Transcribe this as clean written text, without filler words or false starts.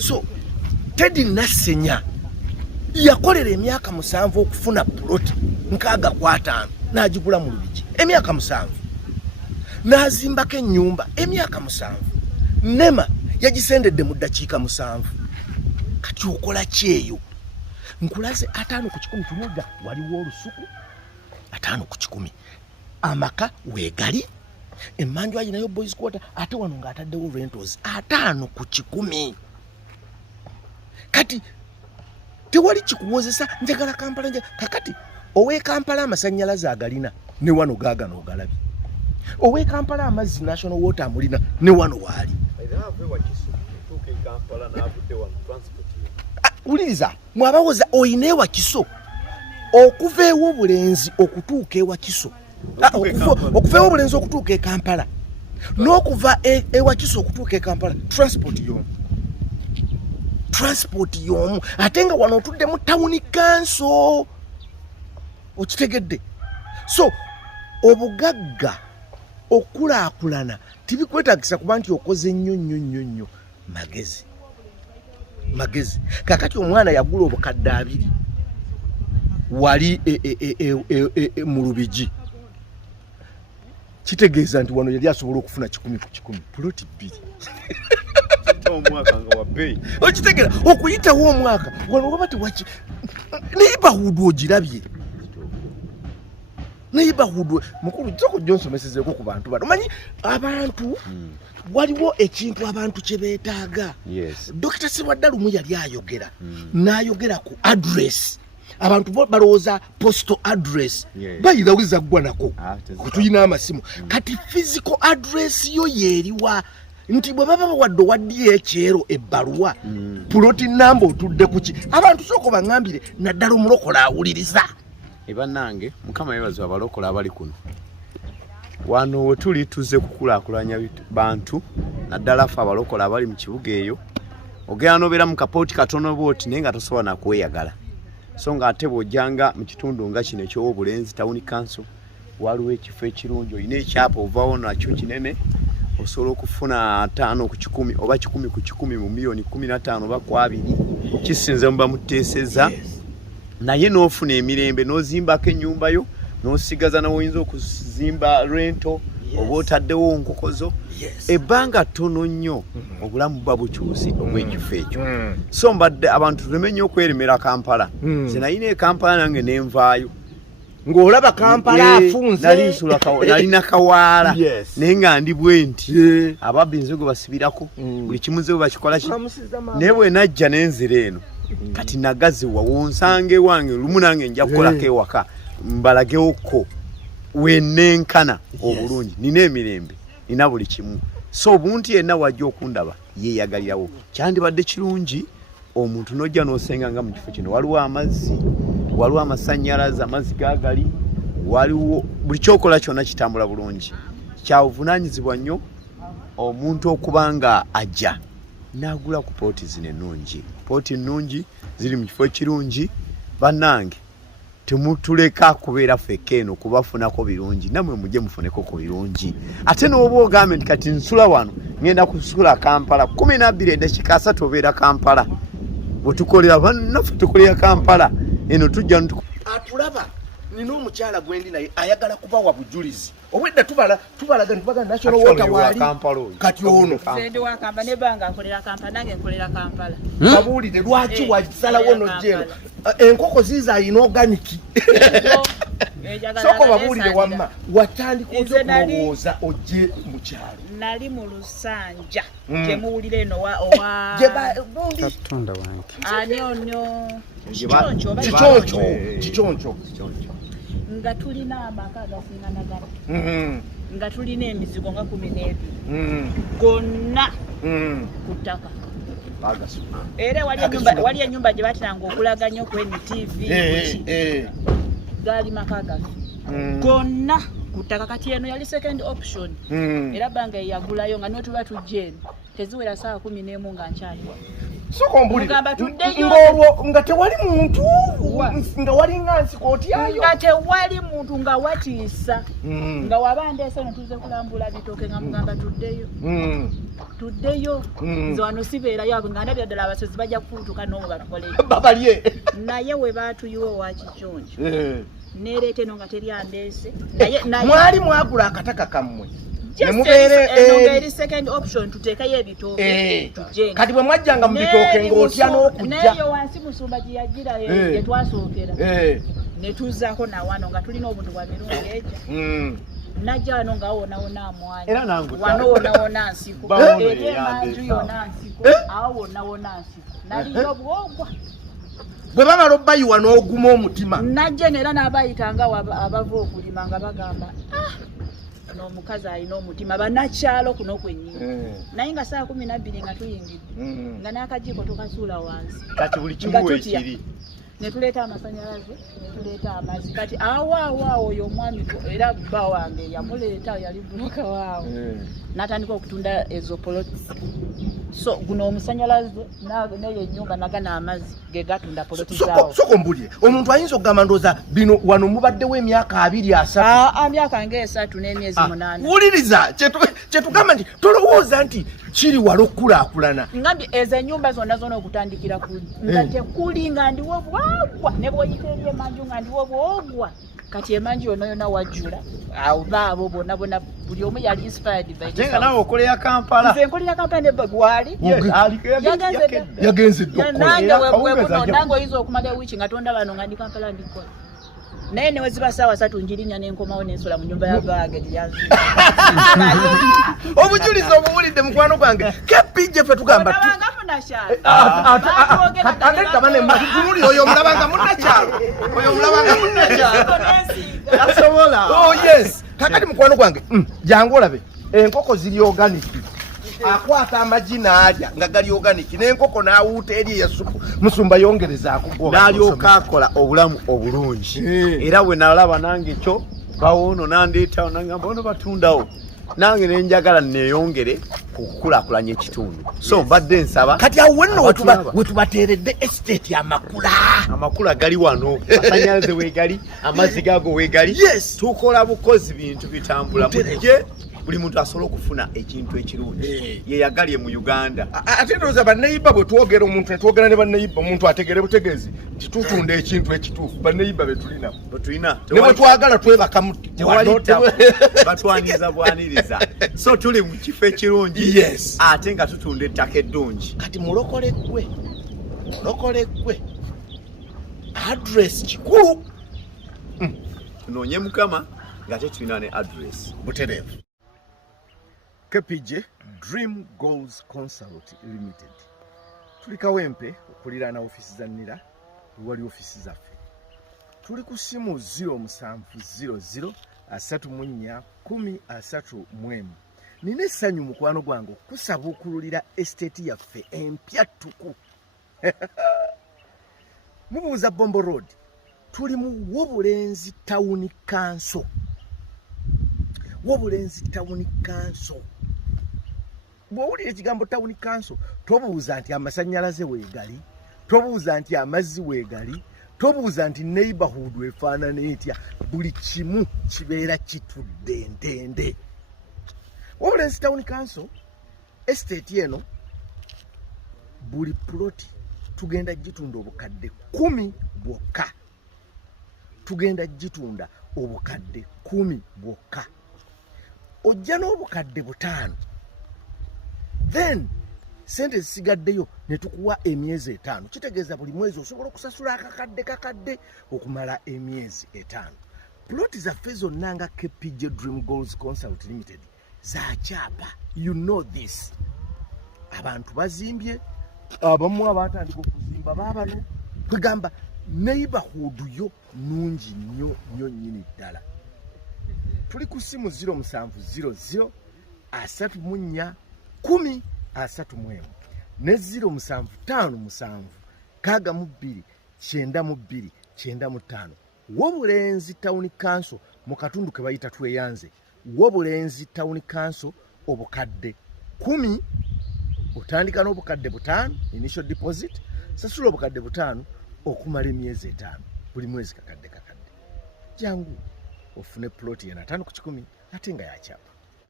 So Teddy Nassenya yakolera emyaka 7 okufuna plot 65 n'agigula mu Lubigi emyaka 7 n'azimbako ennyumba emyaka 7 Nema yagisendedde mu ddakiika 7 kati okola kyeyo nkulaze 5 ku 10 tunoga waliwo olusuku 5 ku 10 amaka weegali emmanju ayinayo boys quarter ate wano ng'ataddewo rentals 5 ku 10 kati tewali kikuwozesa njagala Kampala kakati owe Kampala amasannyalaze agalina ne wano gaagano ogalabi owe Kampala amazzi national water amulina ne wano waali uliza mwabawoza oyina ewa Kiso okuva ewo Bulenzi okutuuka ewa Kiso okuva ewo Bulenzi okutuuka e Kampala n'okuva ewa Kiso okutuuka e Kampala transport y'omu ate nga wano otudde mu town council okitegedde so obugagga okulaakulana tibikwetagisa kuba nti okoze nnyo magezi kakati omwana yagula obukadde 2 wali mu Lubigi kitegeeza nti wano yali asobola okufuna 10 ku 10 plot 2 omwaka nga wa bei okitegera okuyitawo omwaka wano wabati waki neighborhood ogirabye neighborhood mukulu Joko Johnson mesezeko ku bantu bano manyi abantu waliwo ekintu abantu kye beetaaga Dr. Sibaddalumu yali ayogera n'ayogera ku address abantu balowooza postal address bayirawiza ggwa nako kutuyina amasimu kati physical address yo yeeriwa nti bwe baba wadde waddiyo ekyero ebbaluwa puloti namba otudde kuki abantu soko bangambire naddala omulokola awuliriza ebannange mukama yebazo abalokola abali kuno wano we tuli tuze kukulaakulanya bantu naddala ffe abalokola abali mu kibuga eyo ogera nobeera mu kapooti katono booti naye nga tosobola nakweyagala so nga ate bw'ojjanga mu kitundu nga kino eky'Obulenzi Town Council waliwo ekifo ekirungi olina ekyapa ovaawo nakyo kinene osobola okufuna 5 ku 10 oba 10 ku 10 mu miliyoni 15 oba ku 2 kisinze muba muteeseza naye n'ofuna emirembe n'ozimbako ennyumba yo n'osigaza nawoyinza okuzimba rento oba otaddewo nkokozo ebbanga ttono nnyo obulamu buba bukyusi obw'ekifo ekyo so mbadde abantu tuleme nnyo okweremera Kampala zinayina e Kampala nange nenvaayo ng'olaba Kampala afunze nalina kawaala naye nga ndi bwe nti ababbi nzigo basibirako buli kimuze bwe bakikola ki naye bwe najja n'enzira eno kati nagaziwa wonsange wange lumu nange nja kukolako ewaka mbalagewoko wenenkana obulungi nina emirembe nina buli kimu so obuntu yenna wajja okundaba yeeyagalirawo kyandibadde kirungi omuntu n'ojja n'osenga nga mu kifo kino waliwo amazzi waliwo amasannyalaze amazzi gaagali waliwo buli kyokola kyonna kitambula bulungi kyabuvunaanyizibwa nnyo omuntu okuba nga ajja n'agula ku pooti zino ennungi pooti ennungi ziri mu kifo ekirungi bannange temutuleka kubeera ffekka eno kubafunako birungi namwe mujje mufuneko ku birungi ate n'oba ogambe nti kati nsula wano ngenda kusula Kampala 12 eddakiika 3 obeera Kampala bwe tukolera bannaffe tukolera Kampala eno tujja atulaba nina omukyala gwendi naye ayagala kubawa bujulizi obwedda tubalaga ntubaga national water wali kati ono sende wa Kampala ne banga akolera Kampala nange nkolera Kampala babuulire lwaki wajisalawo nojjeno enkoko ziza ayina organiki soko babuulire wamma watandika okulowooza ojje mu kyalo nali mu Lusanja temuwulira eno owa Katonda wange ani onyo kichoncho nga tulina amaka agasinganagana nga tulina emizigo nga 12 gonna ku ttaka era wali ennyumba gye batiranga okulaganya ku NTV gaali maka gafe gonna ku ttaka kati eno yali second option era banga eyagulayo nga niwe tuba tujja eno teziwera ssaawa 11 nga nkyaliwa soko mbulire mugamba tuddeyo ngolwo nga tewali muntu nga wali ngansi kooti ayo nga tewali muntu nga watiisa nga wabandese netuze kulambula bitooke nga mugamba tuddeyo tuddeyo nze wano sibeerayo abo nga ndabira ddala abasozi bajja kufuutuka n'omu batukolere babalye naye we baatuyiwa owa kijonjo neereeta eno nga teryandeese mwali mwagula akataka kammwe eri second option tuteekayo ebitooke tujje kati bwe mwajjanga mu bitooke ng'otya n'okujja neeyo wansi musumba gye yagira gye twasookera ne tuzzaako nawano nga tulina obuntu bwa mirundi egya najja wano nga wonawona amwanyi wano wonawona nsiko eri emanju yona nsiko awo wonawona nsiko naliyo bwogwa bwe bamala obbayiwa n'oguma omutima najja neera n'abayitanga abava okulima nga bagamba n'omukazi alina omutima bannakyalo kuno kwennyini naye nga saa 12 nga tuyingidde nga n'akajiiko tukasuula wansi kati buli kimu weekiri netuleeta amasanyalaze netuleeta amazzi kati awo oyo omwami era bba wange yamuleeta yali buloka waawo n'atandika okutunda ezo poloti so guno omusanyalaze neyo ennyumba nagana amazzi ge gatunda poloti zaawo soko mbulire omuntu ayinza okugamba ndooza bino wano mubaddewo emyaka 2-3 myaka ng'esatu n'emyezi 8 wuliriza kyetugamba nti tolowooza nti kiri wala okukulaakulana ngambye ezo ennyumba zonna okutandikira kuli nga tekuli nga ndiwo bwagwa ne bw'oyita eri emanju nga ndiwo bwogwa kati emanju yonna wajjula awo baabo bonna buli omu yali inspired by nga nawe okolera Kampala nze nkolera Kampala ne gwali yagenze nange oyinza okumala ewiiki nga tonda bano nga ndi Kampala ndikola naye ne weziba saawa 3 njirinya n'enkomawo n'ensula mu nyumba ya baage obujulizi obuwulidde mukwano gwange kepijje fe tugamba tunuli oyo omulabanga munnakyalo asobola yes kakati mukwano gwange jangu olabe enkoko ziri oganiki akwata amagi n'alya nga gali oganiki n'enkoko n'awuuta eri esupu musumba yongerezaako n'alyoka akola obulamu obulungi era bwe nalaba nange kyo bawoono nandeetawo nangamba ono batundawo nange nenjagala neeyongere okukulaakulanya ekitundu so mbadde nsaba kati awo wenno wetubateeredde estate amakula gali wano masanyalaze weegali amazzi gaago weegali tukola bukozi bintu bitambula mujje buli muntu asobola okufuna ekintu ekirungi yeyagalye mu Uganda ate ndowooza banneyiba bwe twogera omuntu netwogera ne banneyiba omuntu ategere butegeezi nti tutunda ekintu ekituufu banneyiba betulina ne bwe twagala twebakamu batwaniza bwaniriza so tuli mu kifo ekirungi ate nga tutunda ettaka eddungi kati mulokole gwe address kikulu tunoonye mukama nga tetulina ne address butereevu KPJ Dream Goals Consult Limited tuli Kawempe okuliraana ofisi za Nira wali ofisi zaffe tuli ku simu 0700 34 10 nina essanyu mukwano gwange kusaba okululira estate yaffe empya ttuku mubuuza Bombo Road tuli mu Wobulenzi Town Council bw'owulira ekigambo Town Council tobuuza nti amasannyalaze weegali tobuuza nti amazzi weegali tobuuza nti neighborhood efaanana etya buli kimu kibeera kitudde ntende Wobulenzi Town Council estate eno buli ploti tugenda gitunda obukadde 10 bwokka ojja n'obukadde 5 then sente zisigaddeyo ne tukuwa emyezi 5 kitegeeza buli mwezi osobola okusasula kakadde okumala emyezi 5 ploti zaffe zonna nga KPJ Dream Goals Consult Limited za kyapa you know this abantu bazimbye abamu abatandika okuzimba baabano kwegamba neighborhood yo nungi nnyo nnyini ddala tuli ku simu 0700 34 10 ne 0757 62 Wobulenzi Town Council mu katundu ke bayita tweyanze Wobulenzi Town Council obukadde 10 otandika n'obukadde 5 initial deposit sasula obukadde 5 okumala emyezi 5 buli mwezi kakadde jangu ofune plot ya 5 ku 10 ate nga yakyapa